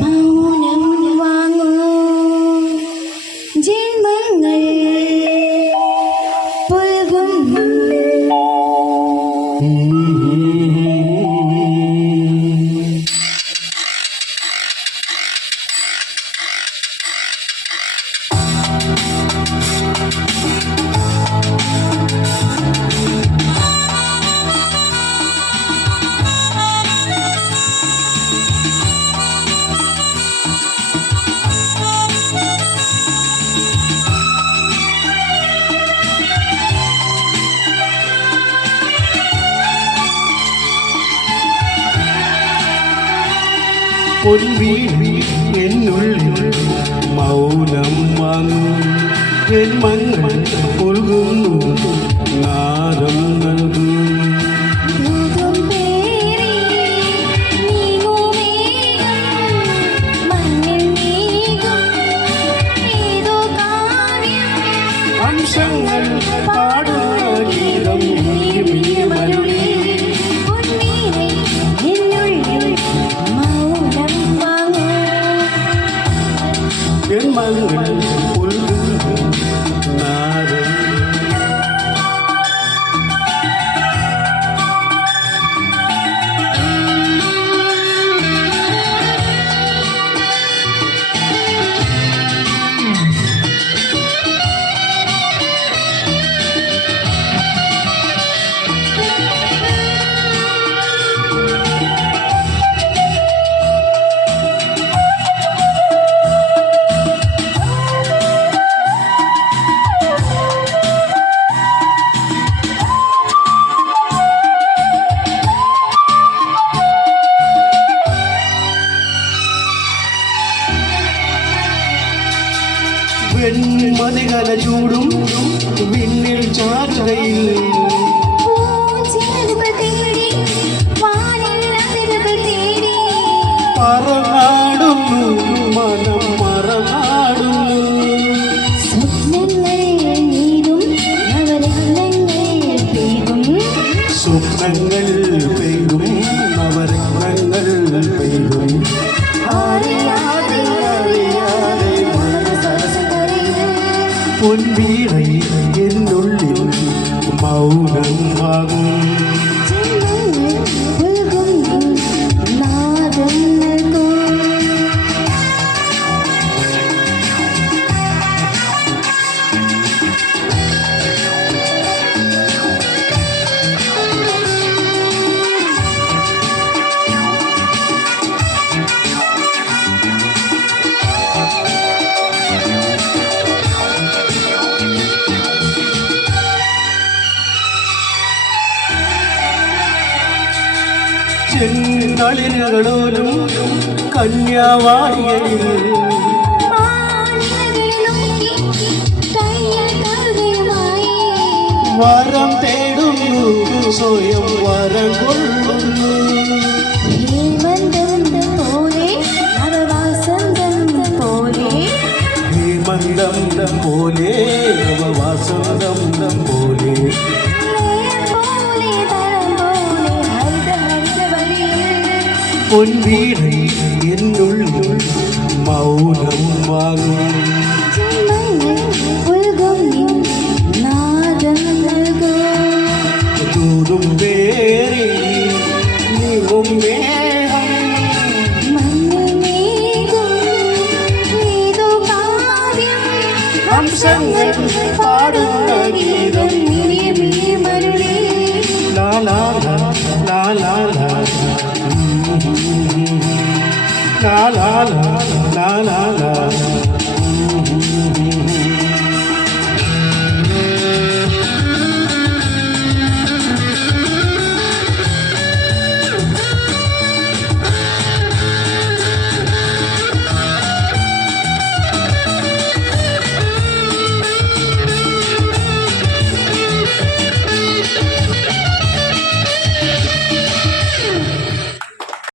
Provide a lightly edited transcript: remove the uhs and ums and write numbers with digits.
മൗനം വാങ്ങൂ ജന്മങ്ങൾ പുൽകും പൊൻവീഴി എന്നുള്ളിൽ മൗനം വാങ്ങും ജന്മങ്ങൾ ഒഴുകുന്നു നാദം നൽകും അംശങ്ങൾ പാടുന്ന ഗീതം മരുളി ജന്മങ്ങൾ ഒഴുകുന്നു നാദം വെൺമതികല ചൂടും വിണ്ണിൽ ചാരുകയിൽ പറന്നാടുന്നു മനം മറന്നാടുന്നു സ്വപ്നങ്ങൾ പെയ്തും നവരത്നങ്ങൾ പെയ്തും പൊൻവീണை എന്നുള്ളിൽ മൗനം വാങ്ങും ചെന്തളിരുകളോലും കന്യാവാടിയിൽ വരം തേടുന്നു സ്വയം വരം കൊള്ളുന്നു ഹേമന്തം പോലെ നവവാസന്തം പോലെ പൊൻവീണை എന്നുള്ളിൽ മൗനം വാങ്ങും തൂതും പേരി നീങ്ങും മേഘം ഹംസങ്ങൾ പാടുന്ന ഗീതം ലാ ലാ ലാ ലാ ലാ la la la la la la